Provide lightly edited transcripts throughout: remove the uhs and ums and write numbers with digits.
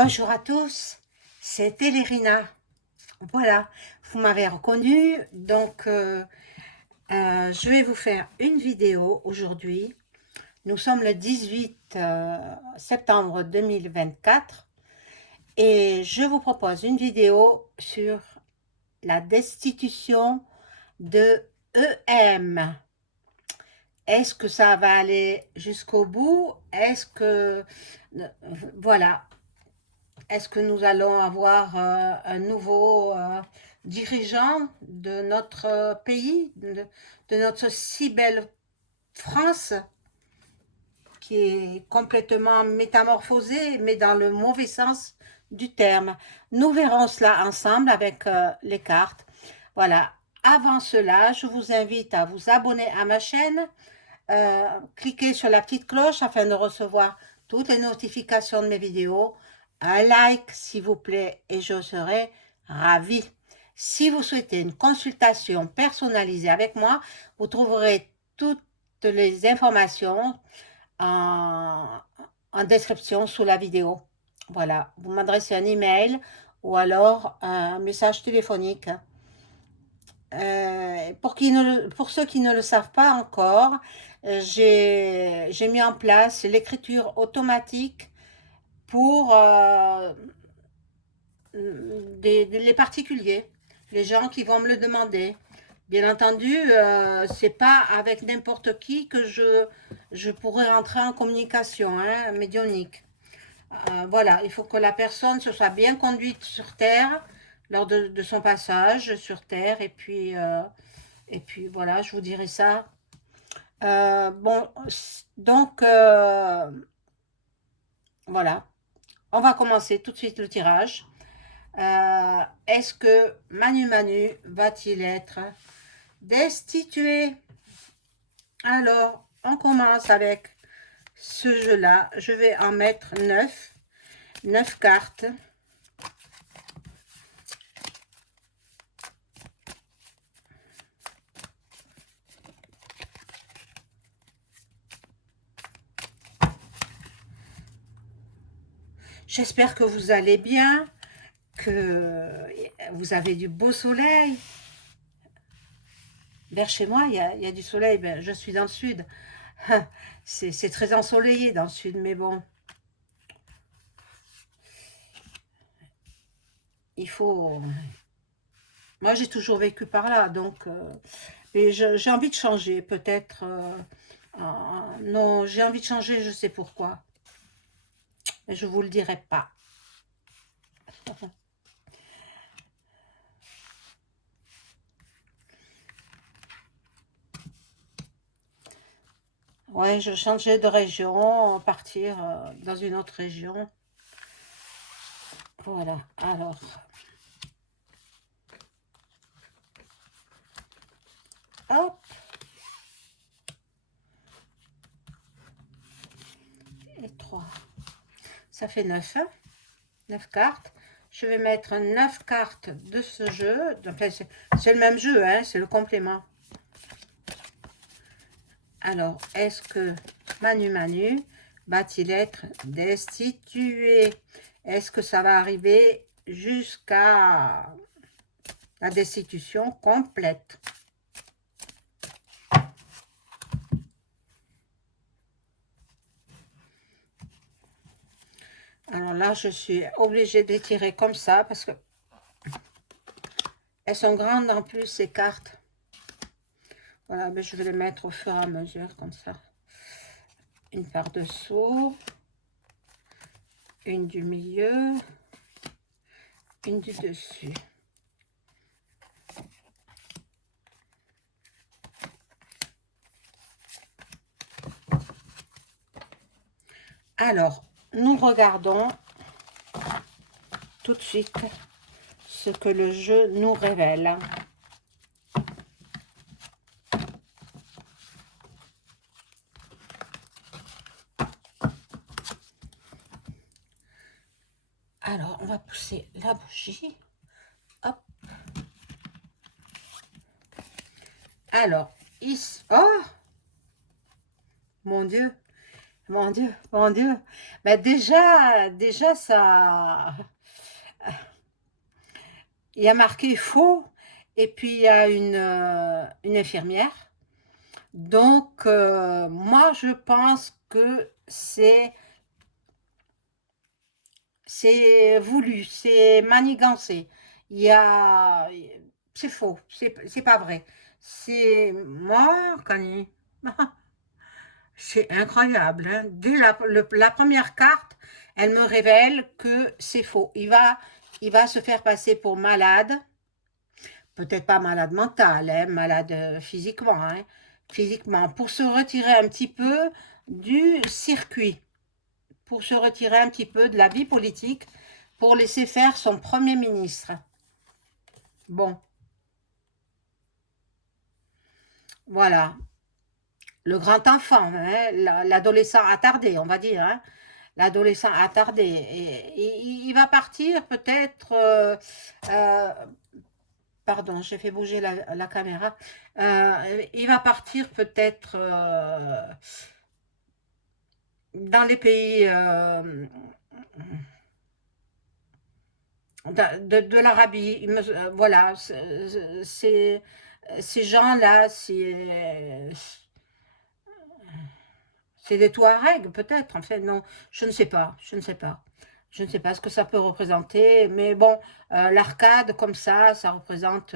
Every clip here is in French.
Bonjour à tous, c'est Elérina. Voilà, vous m'avez reconnu, donc je vais vous faire une vidéo aujourd'hui. Nous sommes le 18 septembre 2024 et je vous propose une vidéo sur la destitution de EM. Est-ce que ça va aller jusqu'au bout? Est-ce que... Voilà. Est-ce que nous allons avoir un nouveau dirigeant de notre pays, de notre si belle France, qui est complètement métamorphosée, mais dans le mauvais sens du terme? Nous verrons cela ensemble avec les cartes. Voilà. Avant cela, je vous invite à vous abonner à ma chaîne, cliquez sur la petite cloche afin de recevoir toutes les notifications de mes vidéos. Un like s'il vous plaît et je serai ravie. Si vous souhaitez une consultation personnalisée avec moi, vous trouverez toutes les informations en, en description sous la vidéo. Voilà, vous m'adressez un email ou alors un message téléphonique. Pour ceux qui ne le savent pas encore, j'ai mis en place l'écriture automatique pour les particuliers, les gens qui vont me le demander. Bien entendu, c'est pas avec n'importe qui que je pourrais rentrer en communication médiumnique. Voilà, il faut que la personne se soit bien conduite sur Terre lors de son passage sur Terre. Et puis voilà, je vous dirai ça. Bon, donc voilà, on va commencer tout de suite le tirage. Est-ce que Manu Manu va-t-il être destitué? Alors, on commence avec ce jeu-là. Je vais en mettre 9 cartes. J'espère que vous allez bien, que vous avez du beau soleil. Vers chez moi, il y a du soleil. Ben, je suis dans le sud. C'est très ensoleillé dans le sud, mais bon. Il faut... Moi, j'ai toujours vécu par là, donc... et j'ai envie de changer, peut-être... non, j'ai envie de changer, je sais pourquoi. Mais je vous le dirai pas. Ouais, je changeais de région, partir dans une autre région. Voilà, alors... Hop. Et 3. Ça fait 9, hein, 9 cartes. Je vais mettre 9 cartes de ce jeu. Enfin, c'est le même jeu, hein, c'est le complément. Alors, est-ce que Manu Manu va-t-il être destitué? Est-ce que ça va arriver jusqu'à la destitution complète? Alors là, je suis obligée de les tirer comme ça parce que elles sont grandes en plus, ces cartes. Voilà, mais je vais les mettre au fur et à mesure comme ça. Une par dessous, une du milieu, une du dessus. Alors, nous regardons tout de suite ce que le jeu nous révèle. Alors, on va pousser la bougie. Hop. Alors, ici... Oh! Mon Dieu! Mon Dieu, mon Dieu. Ben déjà ça, il y a marqué faux, et puis il y a une infirmière. Donc, moi, je pense que c'est voulu, c'est manigancé. Il y a, c'est faux, c'est pas vrai. C'est moi, Kanye. C'est incroyable, hein. Dès la première carte, elle me révèle que c'est faux. Il va se faire passer pour malade, peut-être pas malade mental, hein, malade physiquement, hein, physiquement, pour se retirer un petit peu du circuit, pour se retirer un petit peu de la vie politique, pour laisser faire son premier ministre. Bon, voilà. Le grand enfant, hein, l'adolescent attardé, on va dire, hein. L'adolescent attardé. Et il va partir peut-être, euh, pardon, j'ai fait bouger la caméra. Il va partir peut-être dans les pays de l'Arabie. Voilà, ces gens-là, c'est des Touaregs, peut-être. En fait, non, je ne sais pas. Je ne sais pas. Je ne sais pas ce que ça peut représenter. Mais bon, l'arcade, comme ça représente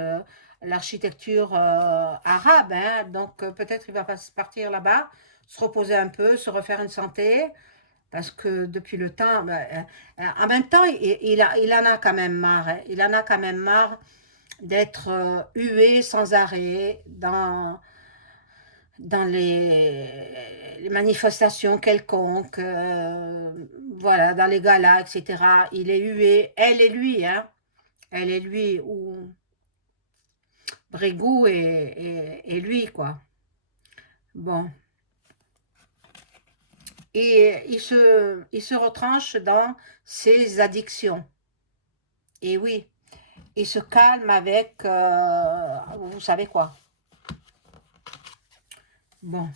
l'architecture arabe, hein. Donc, peut-être il va partir là-bas, se reposer un peu, se refaire une santé. Parce que depuis le temps, ben, en même temps, il en a quand même marre, hein. Il en a quand même marre d'être hué sans arrêt dans les manifestations quelconques, voilà, dans les galas, etc. Il est hué, elle et lui, hein, elle et lui, ou Brégou et lui, quoi. Bon, et il se retranche dans ses addictions. Et oui, il se calme avec, vous savez quoi. Bon,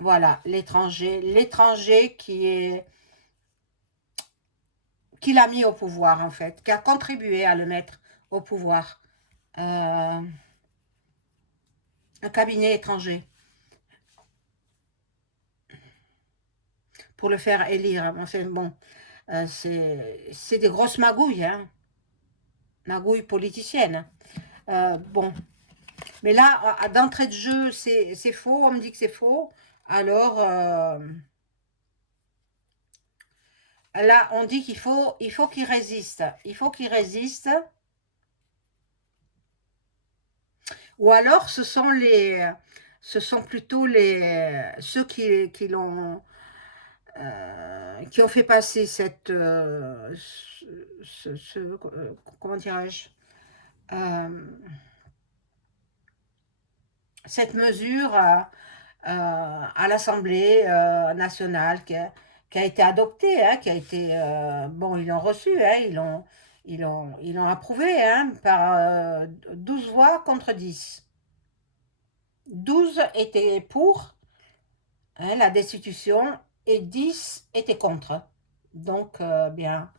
voilà, l'étranger qui l'a mis au pouvoir, en fait, qui a contribué à le mettre au pouvoir. Un cabinet étranger pour le faire élire. Enfin, bon, c'est des grosses magouilles, hein, magouilles politiciennes. Bon, mais là, d'entrée de jeu, c'est faux, on me dit que c'est faux. Alors, là, on dit qu'il faut qu'il résiste. Il faut qu'il résiste. Ou alors, ce sont plutôt ceux qui ont fait passer comment dirais-je, euh, cette mesure à l'Assemblée nationale qui a été adoptée, hein, qui a été, bon, ils l'ont reçu, hein, ils l'ont approuvé, hein, par 12 voix contre 10. 12 étaient pour, hein, la destitution, et 10 étaient contre. Donc, bien,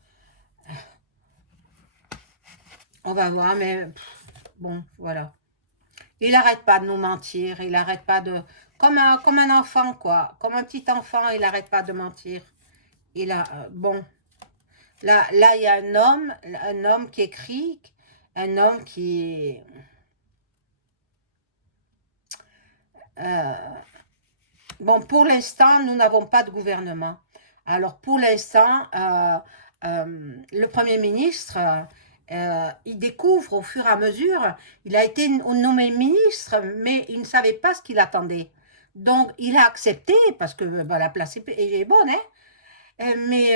on va voir, mais bon, voilà. Il n'arrête pas de nous mentir, il n'arrête pas de... Comme un enfant, quoi. Comme un petit enfant, il n'arrête pas de mentir. Bon, là, il y a un homme qui écrit, un homme qui... bon, pour l'instant, nous n'avons pas de gouvernement. Alors, pour l'instant, le Premier ministre, il découvre au fur et à mesure, il a été nommé ministre, mais il ne savait pas ce qu'il attendait. Donc, il a accepté, parce que ben, la place est bonne, hein, mais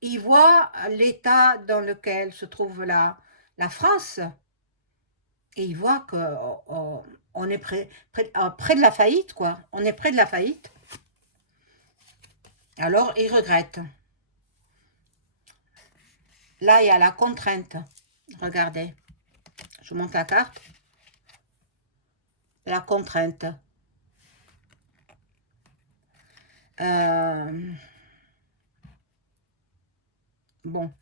il voit l'état dans lequel se trouve la France, et il voit qu'on est près de la faillite, quoi. On est près de la faillite. Alors, il regrette. Là, il y a la contrainte. Regardez, je monte la carte. la contrainte. Bon.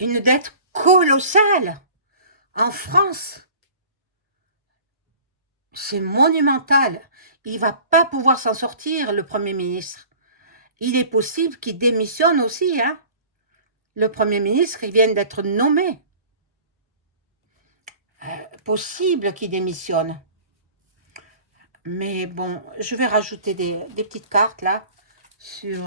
Une dette colossale en France. C'est monumental. Il va pas pouvoir s'en sortir, le Premier ministre. Il est possible qu'il démissionne aussi, hein. Le Premier ministre, il vient d'être nommé. Possible qu'il démissionne. Mais bon, je vais rajouter des petites cartes là sur...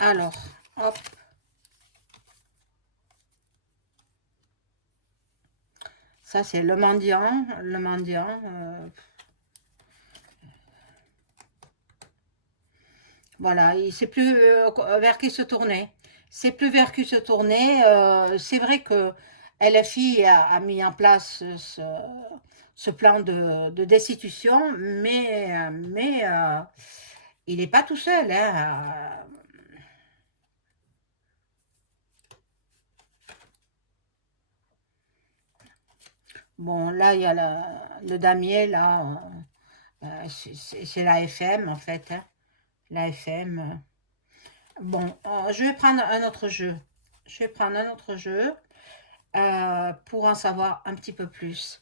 Alors, hop. Ça, c'est le mendiant. Le mendiant. Voilà, il ne sait plus vers qui se tourner. C'est plus vers qui se tourner. C'est vrai que LFI a mis en place ce plan de destitution, mais il n'est pas tout seul, hein. Bon, là, il y a le damier, là. C'est la FM, en fait, hein. La FM. Bon, je vais prendre un autre jeu. Je vais prendre un autre jeu pour en savoir un petit peu plus.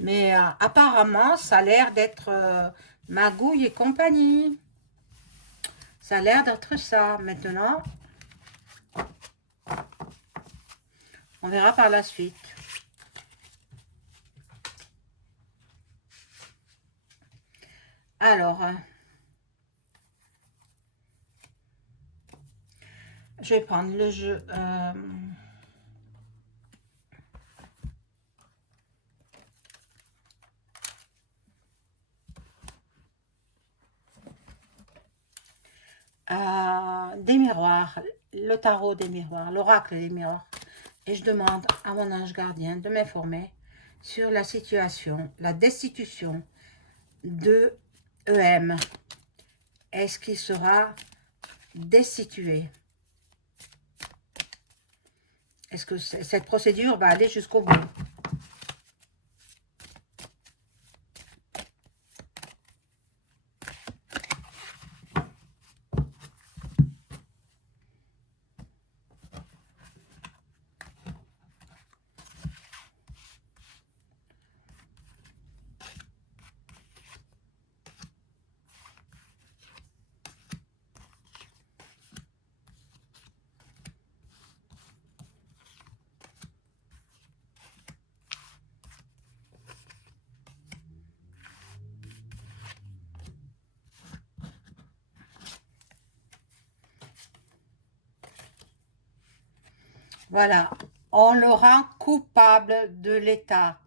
Mais apparemment, ça a l'air d'être Magouille et compagnie. Ça a l'air d'être ça. Maintenant, on verra par la suite. Alors, je vais prendre le jeu... des miroirs, le tarot des miroirs, l'oracle des miroirs. Et je demande à mon ange gardien de m'informer sur la situation, la destitution de EM. Est-ce qu'il sera destitué? Est-ce que cette procédure va aller jusqu'au bout? Voilà, on le rend coupable de l'état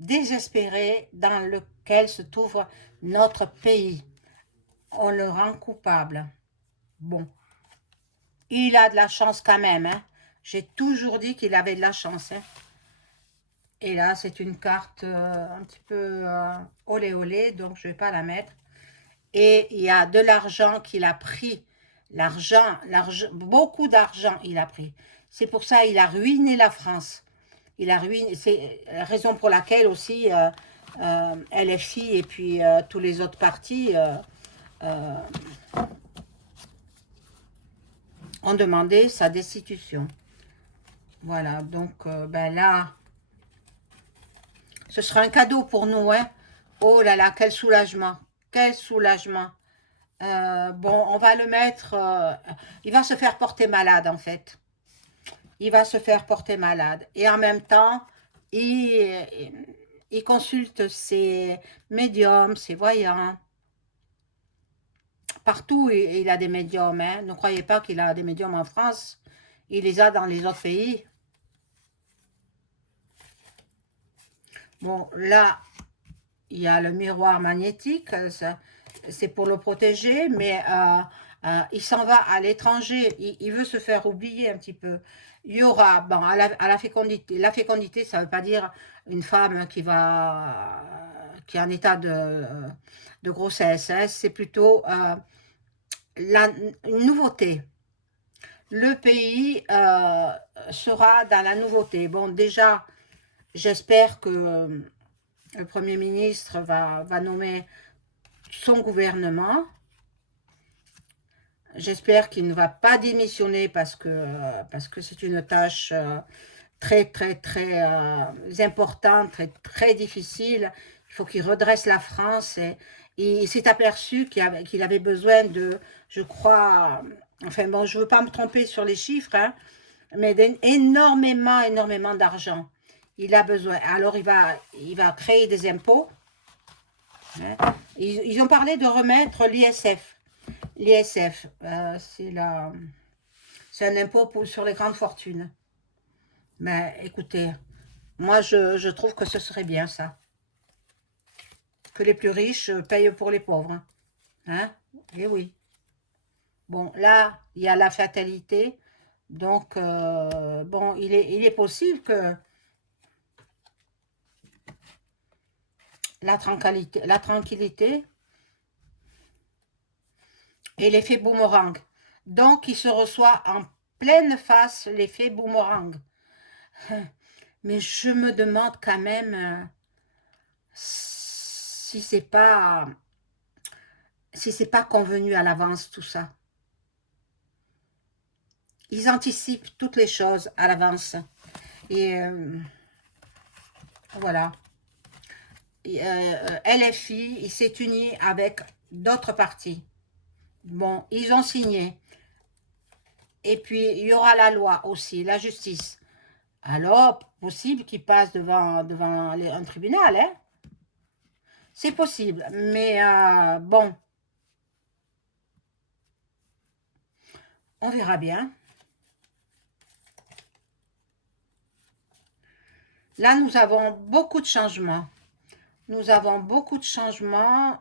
désespéré dans lequel se trouve notre pays. On le rend coupable. Bon, il a de la chance quand même, hein. J'ai toujours dit qu'il avait de la chance, hein. Et là, c'est une carte un petit peu olé olé, donc je ne vais pas la mettre. Et il y a de l'argent qu'il a pris. L'argent, beaucoup d'argent il a pris. C'est pour ça qu'il a ruiné la France. Il a ruiné, c'est la raison pour laquelle aussi LFI et puis tous les autres partis ont demandé sa destitution. Voilà, donc ben là, ce sera un cadeau pour nous, hein. Oh là là, quel soulagement, quel soulagement. Bon, on va le mettre, il va se faire porter malade en fait. Il va se faire porter malade. Et en même temps, il consulte ses médiums, ses voyants. Partout, il a des médiums, hein. Ne croyez pas qu'il a des médiums en France. Il les a dans les autres pays. Bon, là, il y a le miroir magnétique. C'est pour le protéger, mais il s'en va à l'étranger, il veut se faire oublier un petit peu. Il y aura, bon, à la fécondité, ça ne veut pas dire une femme qui est en état de grossesse, hein, c'est plutôt une nouveauté. Le pays sera dans la nouveauté. Bon, déjà, j'espère que le Premier ministre va nommer son gouvernement. J'espère qu'il ne va pas démissionner parce que c'est une tâche très, très, très importante, très, très difficile. Il faut qu'il redresse la France et il s'est aperçu qu'il avait besoin de, je crois, enfin bon, je ne veux pas me tromper sur les chiffres, hein, mais d'énormément, énormément d'argent. Il a besoin. Alors, il va créer des impôts. Hein. Ils ont parlé de remettre l'ISF. L'ISF, c'est un impôt sur les grandes fortunes. Mais écoutez, moi, je trouve que ce serait bien, ça. Que les plus riches payent pour les pauvres. Hein? Eh oui. Bon, là, il y a la fatalité. Donc, bon, il est possible que la tranquillité et l'effet boomerang. Donc, il se reçoit en pleine face l'effet boomerang. Mais je me demande quand même si c'est pas convenu à l'avance tout ça. Ils anticipent toutes les choses à l'avance. Et voilà. LFI, il s'est uni avec d'autres partis. Bon, ils ont signé. Et puis, il y aura la loi aussi, la justice. Alors, possible qu'il passe devant un tribunal, hein? C'est possible, mais bon, on verra bien. Là, nous avons beaucoup de changements. Nous avons beaucoup de changements.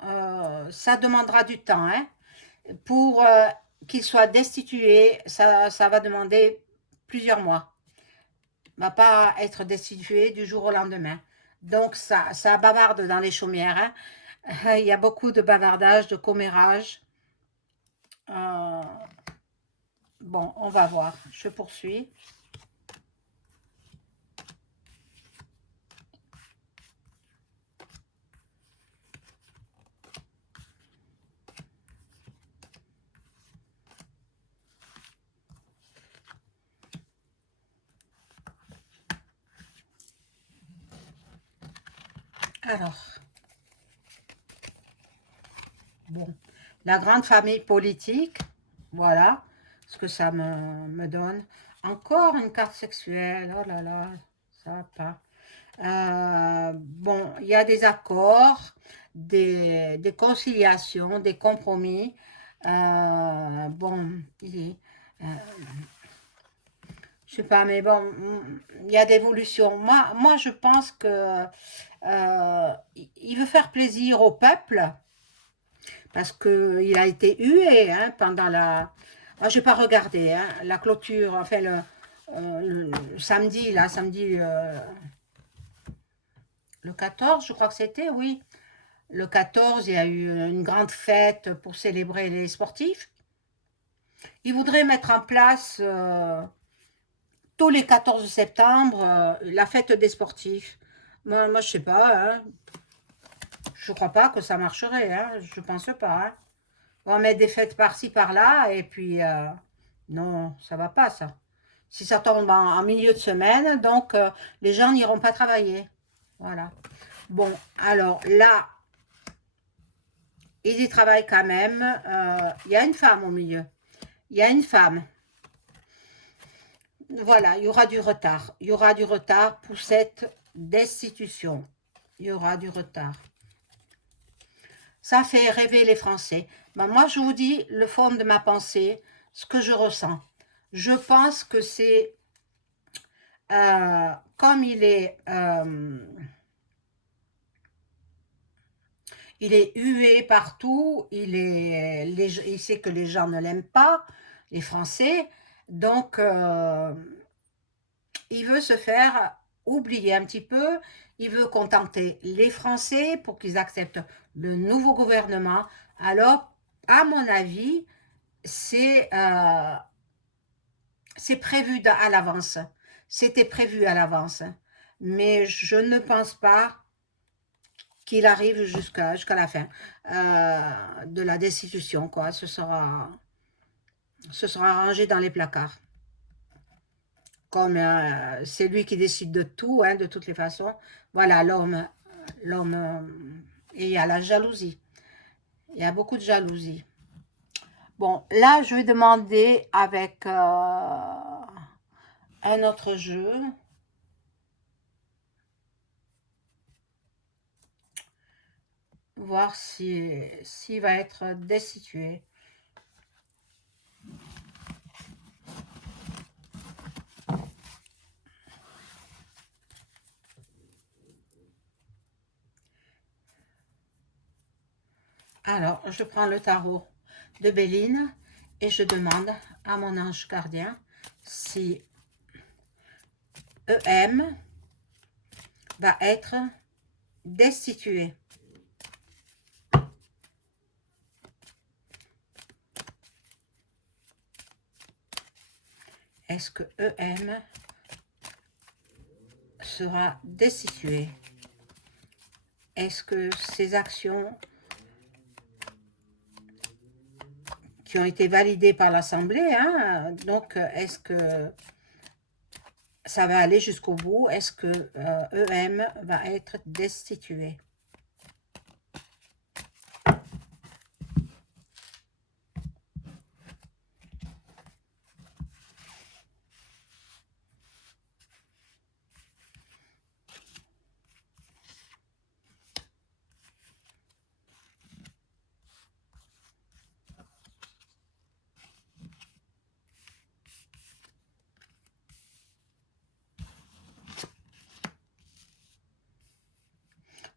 Ça demandera du temps, hein? Pour qu'il soit destitué, ça va demander plusieurs mois. Il ne va pas être destitué du jour au lendemain. Donc, ça bavarde dans les chaumières, hein? Il y a beaucoup de bavardage, de commérage. Bon, on va voir. Je poursuis. Alors, bon, la grande famille politique, voilà ce que ça me donne. Encore une carte sexuelle, oh là là, ça va pas. Bon, il y a des accords, des conciliations, des compromis. Bon, euh, je sais pas, mais bon, il y a d'évolution. Moi, je pense que il veut faire plaisir au peuple parce qu'il a été hué hein, pendant la... Moi, je n'ai pas regardé hein, la clôture, enfin le samedi, là, samedi le 14, je crois que c'était, oui. Le 14, il y a eu une grande fête pour célébrer les sportifs. Il voudrait mettre en place tous les 14 septembre la fête des sportifs. Moi je sais pas, hein. Je crois pas que ça marcherait, hein. Je pense pas. Hein. On va mettre des fêtes par-ci, par-là, et puis non, ça va pas ça. Si ça tombe en milieu de semaine, donc les gens n'iront pas travailler. Voilà. Bon, alors là, ils y travaillent quand même. Il y a une femme au milieu. Il y a une femme. Voilà, il y aura du retard. Il y aura du retard pour cette destitution. Il y aura du retard. Ça fait rêver les Français. Ben, moi, je vous dis le fond de ma pensée, ce que je ressens. Je pense que c'est comme il est... Il est hué partout, il sait que les gens ne l'aiment pas, les Français, donc il veut se faire oublier un petit peu, il veut contenter les Français pour qu'ils acceptent le nouveau gouvernement. Alors, à mon avis, c'est prévu à l'avance. C'était prévu à l'avance. Mais je ne pense pas qu'il arrive jusqu'à la fin de la destitution, quoi. Ce sera rangé dans les placards. Comme c'est lui qui décide de tout, hein, de toutes les façons. Voilà, et il y a la jalousie. Il y a beaucoup de jalousie. Bon, là, je vais demander avec un autre jeu. Voir s'il va être destitué. Alors, je prends le tarot de Béline et je demande à mon ange gardien si EM va être destitué. Est-ce que EM sera destitué? Est-ce que ces actions qui ont été validées par l'Assemblée, hein, donc est-ce que ça va aller jusqu'au bout? Est-ce que EM va être destitué?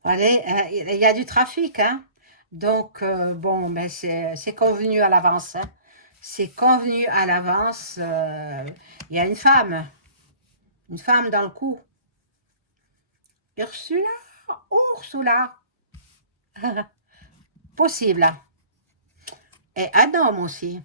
Allez, il y a du trafic, hein. Donc, bon, ben c'est convenu à l'avance, hein. C'est convenu à l'avance. Il y a une femme dans le coup. Ursula, Ursula, possible. Et un homme aussi.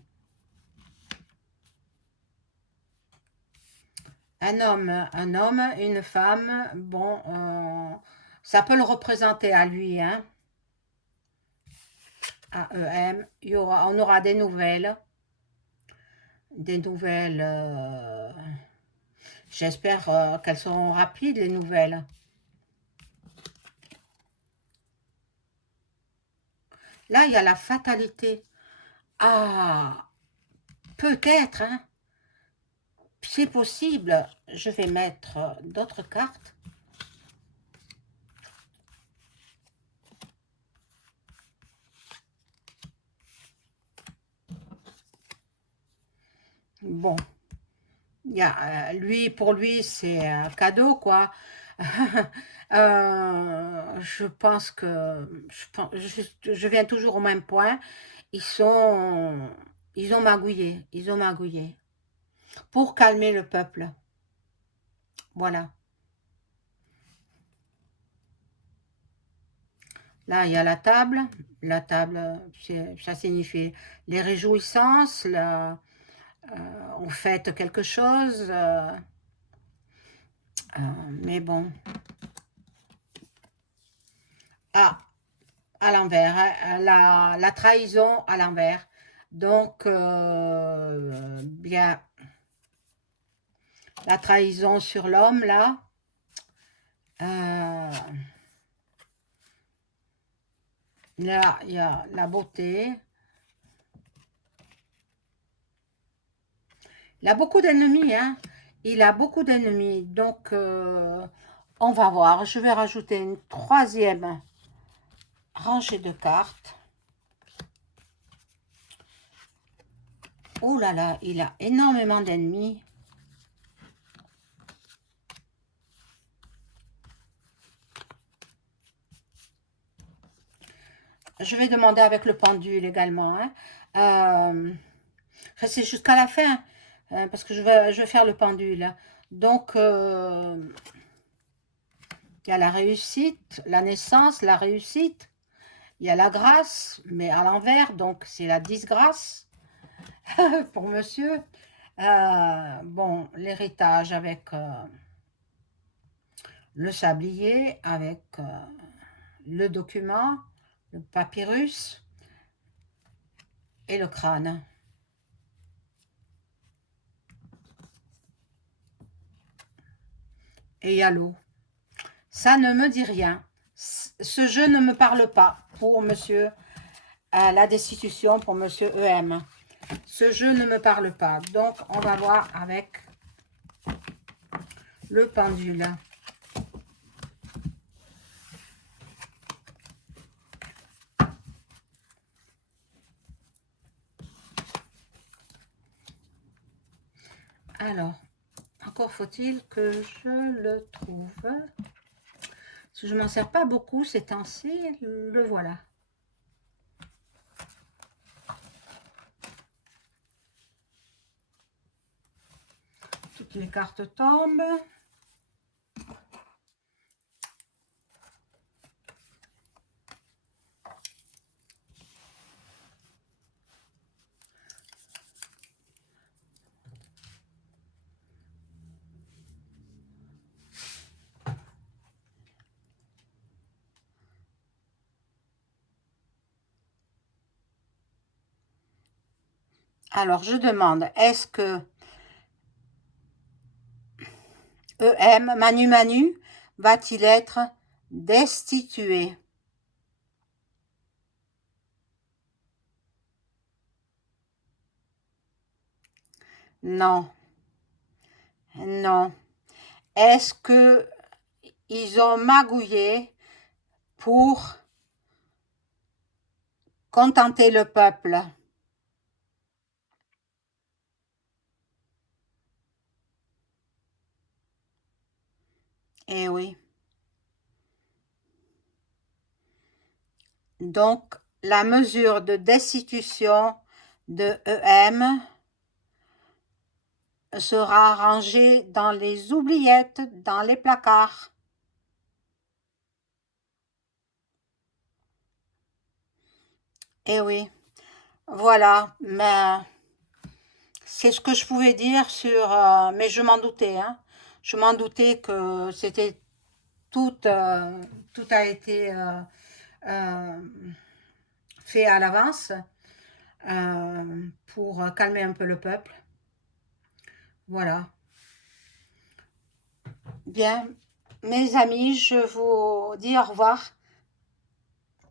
Un homme, une femme, bon, ça peut le représenter à lui, hein. AEM, on aura des nouvelles. J'espère qu'elles seront rapides, les nouvelles. Là, il y a la fatalité. Ah, peut-être, hein. C'est possible. Je vais mettre d'autres cartes. Bon, pour lui, c'est un cadeau, quoi. Je pense que je viens toujours au même point. Ils ont magouillé pour calmer le peuple. Voilà. Là, il y a la table. La table, ça signifie les réjouissances. On fête quelque chose. Mais bon. Ah, à l'envers, hein, la trahison à l'envers. Donc, bien, la trahison sur l'homme, là. Là, il y a la beauté. Il a beaucoup d'ennemis, hein. Il a beaucoup d'ennemis. Donc, on va voir. Je vais rajouter une troisième rangée de cartes. Oh là là, il a énormément d'ennemis. je vais demander avec le pendule également. Hein. Restez jusqu'à la fin, parce que je vais faire le pendule. Donc, il y a la réussite, la naissance, la réussite. Il y a la grâce, mais à l'envers, donc c'est la disgrâce pour monsieur. Bon, l'héritage avec le sablier, avec le document, le papyrus et le crâne. Et il y a l'eau. Ça ne me dit rien. Ce jeu ne me parle pas pour monsieur la destitution, pour monsieur EM. Ce jeu ne me parle pas. Donc, on va voir avec le pendule. Alors, encore faut-il que je le trouve. Si je ne m'en sers pas beaucoup ces temps-ci, le voilà. Toutes les cartes tombent. Alors, je demande, est-ce que EM, Manu Manu, va-t-il être destitué? Non, non. Est-ce que ils ont magouillé pour contenter le peuple? Eh oui. Donc, la mesure de destitution de EM sera rangée dans les oubliettes, dans les placards. Eh oui. Voilà, mais c'est ce que je pouvais dire sur... mais je m'en doutais, hein. Je m'en doutais que c'était tout, tout a été euh, fait à l'avance pour calmer un peu le peuple. Voilà. Bien, mes amis, je vous dis au revoir.